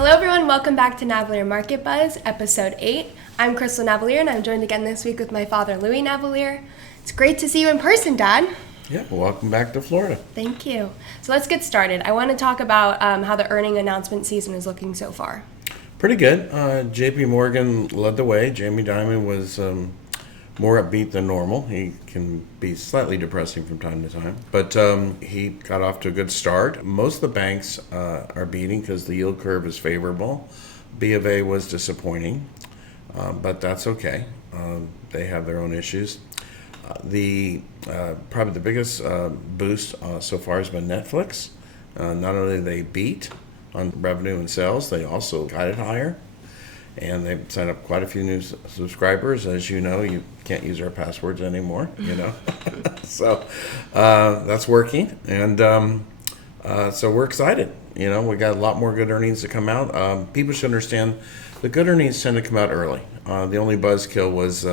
Hello everyone, welcome back to Navellier Market Buzz, episode 8. I'm Crystal Navellier and I'm joined again this week with my father, Louis Navellier. It's great to see you in person, Dad. Yeah, welcome back to Florida. Thank you. So let's get started. I want to talk about how the earning announcement season is looking so far. Pretty good. JP Morgan led the way. Jamie Dimon was more upbeat than normal. He can be slightly depressing from time to time, but he got off to a good start. Most of the banks are beating because the yield curve is favorable. B of A was disappointing, but that's okay. They have their own issues. Probably the biggest boost so far has been Netflix. Not only did they beat on revenue and sales, they also got it higher. And they've signed up quite a few new subscribers. As you know, you can't use our passwords anymore, So that's working. And so we're excited. We got a lot more good earnings to come out. People should understand the good earnings tend to come out early. The only buzzkill was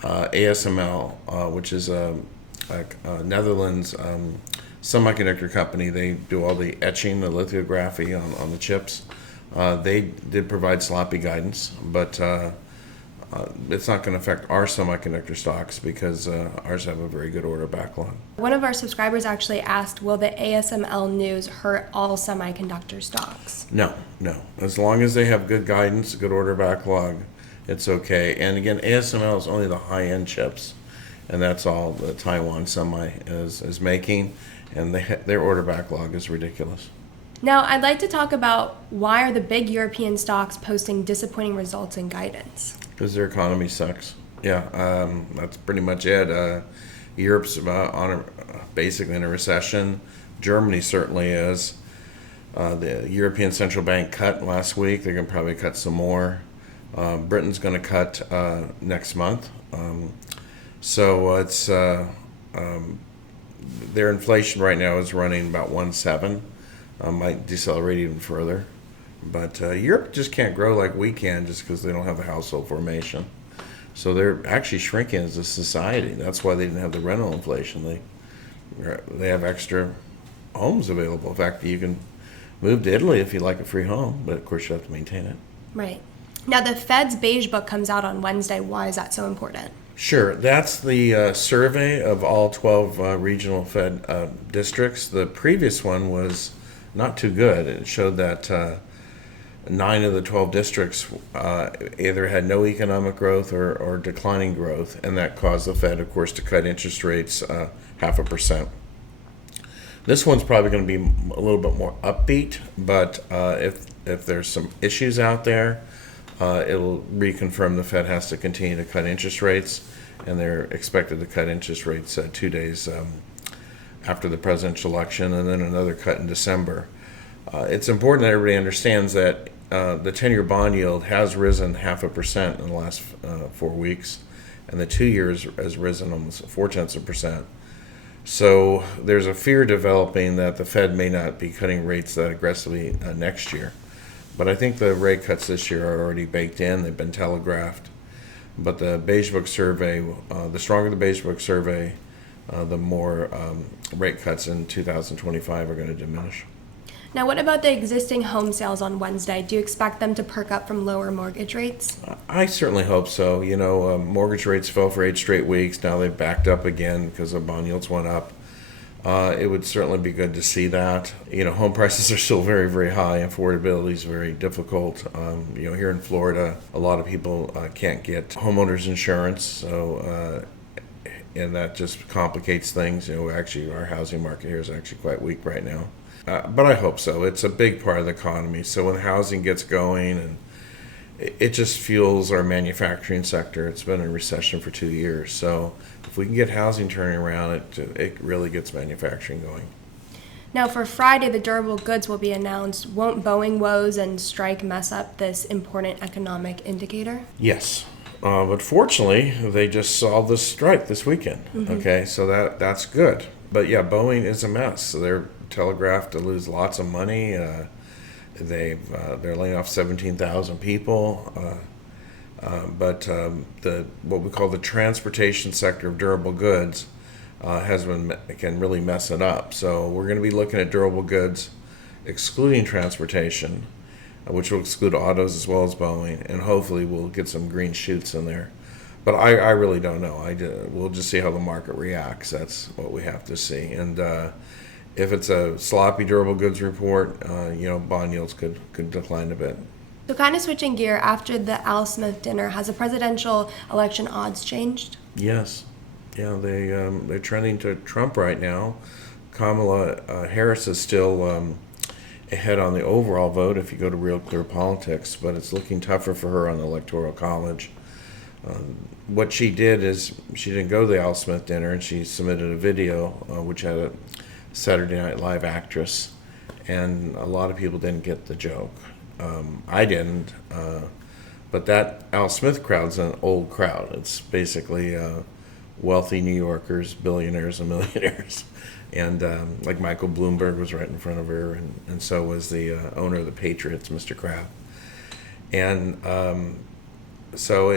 ASML, which is a Netherlands semiconductor company. They do all the etching, the lithography on the chips. They did provide sloppy guidance, but it's not going to affect our semiconductor stocks because ours have a very good order backlog. One of our subscribers actually asked, will the ASML news hurt all semiconductor stocks? No. As long as they have good guidance, good order backlog, it's okay. And again, ASML is only the high-end chips, and that's all the Taiwan Semi is making, and their order backlog is ridiculous. Now, I'd like to talk about why are the big European stocks posting disappointing results in guidance? Because their economy sucks. Yeah, that's pretty much it. Europe's basically in a recession. Germany certainly is. The European Central Bank cut last week. They're going to probably cut some more. Britain's going to cut next month. So it's their inflation right now is running about 1.7. Might decelerate even further. But Europe just can't grow like we can just because they don't have the household formation. So they're actually shrinking as a society. That's why they didn't have the rental inflation. They have extra homes available. In fact, you can move to Italy if you like a free home, but of course you have to maintain it. Right. Now the Fed's Beige Book comes out on Wednesday. Why is that so important? Sure. That's the survey of all 12 regional Fed districts. The previous one was not too good. It showed that 9 of the 12 districts either had no economic growth or declining growth, and that caused the Fed, of course, to cut interest rates 0.5%. This one's probably going to be a little bit more upbeat, but if there's some issues out there, it'll reconfirm the Fed has to continue to cut interest rates, and they're expected to cut interest rates 2 days after the presidential election, and then another cut in December. It's important that everybody understands that the 10-year bond yield has risen 0.5% in the last 4 weeks, and the 2 years has risen almost 0.4%. So there's a fear developing that the Fed may not be cutting rates that aggressively next year. But I think the rate cuts this year are already baked in. They've been telegraphed. But the Beige Book survey, the stronger the Beige Book survey, the more rate cuts in 2025 are going to diminish. Now, what about the existing home sales on Wednesday? Do you expect them to perk up from lower mortgage rates? I certainly hope so. Mortgage rates fell for 8 straight weeks. Now they've backed up again because the bond yields went up. It would certainly be good to see that. Home prices are still very, very high. Affordability is very difficult. Here in Florida, a lot of people can't get homeowners insurance, so and that just complicates things. Actually, our housing market here is actually quite weak right now. But I hope so. It's a big part of the economy. So when housing gets going, and it just fuels our manufacturing sector. It's been in recession for 2 years. So if we can get housing turning around, it really gets manufacturing going. Now for Friday, the durable goods will be announced. Won't Boeing woes and strike mess up this important economic indicator? Yes. But fortunately, they just solved the strike this weekend. Mm-hmm. Okay, so that's good. But yeah, Boeing is a mess. So they're telegraphed to lose lots of money. They're laying off 17,000 people. But what we call the transportation sector of durable goods can really mess it up. So we're going to be looking at durable goods, excluding transportation, which will exclude autos as well as Boeing, and hopefully we'll get some green shoots in there. But I really don't know. We'll just see how the market reacts. That's what we have to see. And if it's a sloppy durable goods report, bond yields could decline a bit. So kind of switching gear, after the Al Smith dinner, has the presidential election odds changed? Yes. Yeah, they're trending to Trump right now. Kamala Harris is still ahead on the overall vote if you go to Real Clear Politics, but it's looking tougher for her on the Electoral College. What she did is she didn't go to the Al Smith dinner, and she submitted a video which had a Saturday Night Live actress, and a lot of people didn't get the joke. I didn't, but that Al Smith crowd's an old crowd. It's basically wealthy New Yorkers, billionaires and millionaires. And like Michael Bloomberg was right in front of her, and so was the owner of the Patriots, Mr. Kraft. And so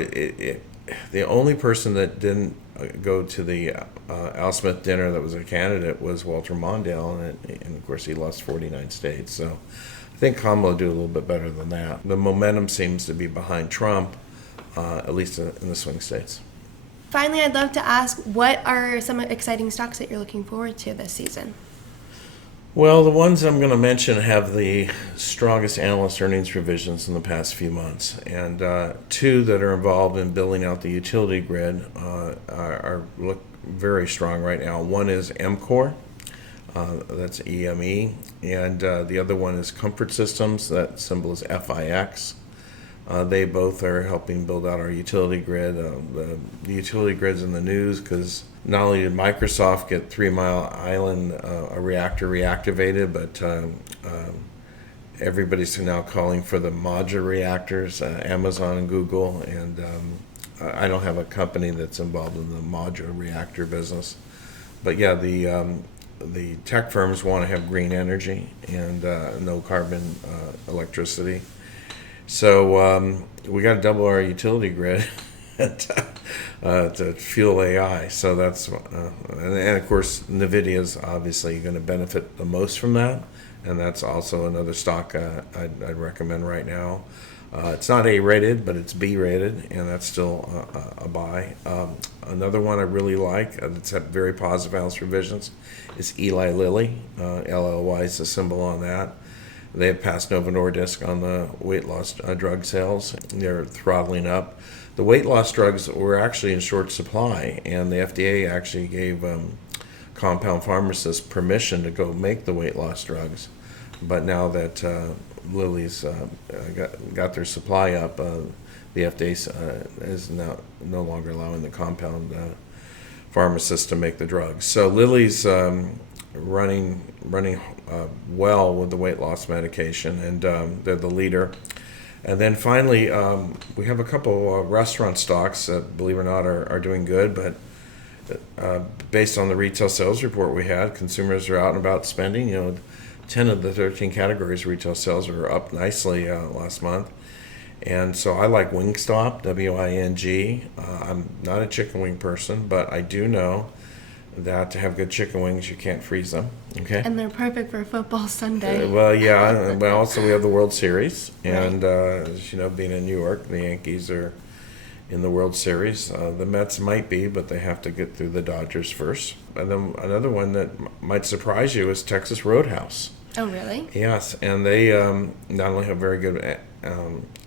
the only person that didn't go to the Al Smith dinner that was a candidate was Walter Mondale, and of course he lost 49 states. So I think Kamala will do a little bit better than that. The momentum seems to be behind Trump, at least in the swing states. Finally, I'd love to ask, what are some exciting stocks that you're looking forward to this season? Well, the ones I'm going to mention have the strongest analyst earnings revisions in the past few months, and two that are involved in building out the utility grid look very strong right now. One is EMCOR, that's EME, and the other one is Comfort Systems, that symbol is FIX. They both are helping build out our utility grid. The utility grid's in the news because not only did Microsoft get 3 Mile Island, a reactor reactivated, but everybody's now calling for the modular reactors, Amazon and Google, and I don't have a company that's involved in the modular reactor business. But yeah, the tech firms want to have green energy and no carbon electricity. So we got to double our utility grid to fuel AI. So that's and of course NVIDIA's obviously going to benefit the most from that, and that's also another stock I'd recommend right now. It's not A-rated, but it's B-rated, and that's still a buy. Another one I really like that's had very positive analyst revisions is Eli Lilly. LLY is the symbol on that. They have passed Novo Nordisk on the weight loss drug sales. They're throttling up. The weight loss drugs were actually in short supply, and the FDA actually gave compound pharmacists permission to go make the weight loss drugs. But now that Lilly's got their supply up, the FDA is now no longer allowing the compound pharmacists to make the drugs. So Lilly's running well with the weight loss medication, and they're the leader. And then finally, we have a couple restaurant stocks that, believe it or not, are doing good, but based on the retail sales report we had, consumers are out and about spending. 10 of the 13 categories of retail sales are up nicely last month. And so I like Wingstop, W-I-N-G. I'm not a chicken wing person, but I do know that to have good chicken wings, you can't freeze them. Okay. And they're perfect for football Sunday. Well, yeah. Well, also we have the World Series, and as you know, being in New York, the Yankees are in the World Series. The Mets might be, but they have to get through the Dodgers first. And then another one that might surprise you is Texas Roadhouse. Oh, really? Yes, and they not only have very good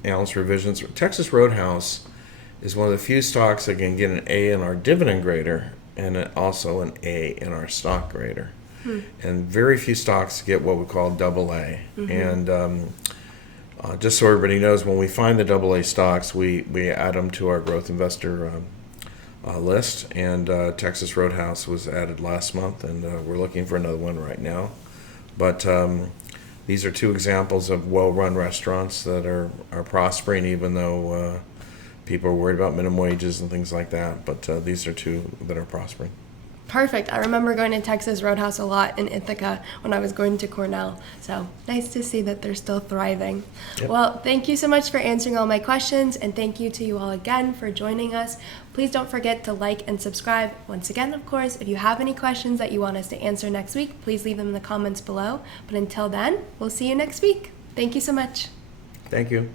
analyst revisions. Texas Roadhouse is one of the few stocks that can get an A in our dividend grader, and also an A in our stock grader. And very few stocks get what we call double A. And just so everybody knows, when we find the double A stocks, we add them to our growth investor list. And Texas Roadhouse was added last month, and we're looking for another one right now. But these are two examples of well-run restaurants that are prospering, even though people are worried about minimum wages and things like that. But these are two that are prospering. Perfect. I remember going to Texas Roadhouse a lot in Ithaca when I was going to Cornell. So nice to see that they're still thriving. Yep. Well, thank you so much for answering all my questions, and thank you to you all again for joining us. Please don't forget to like and subscribe. Once again, of course, if you have any questions that you want us to answer next week, please leave them in the comments below. But until then, we'll see you next week. Thank you so much. Thank you.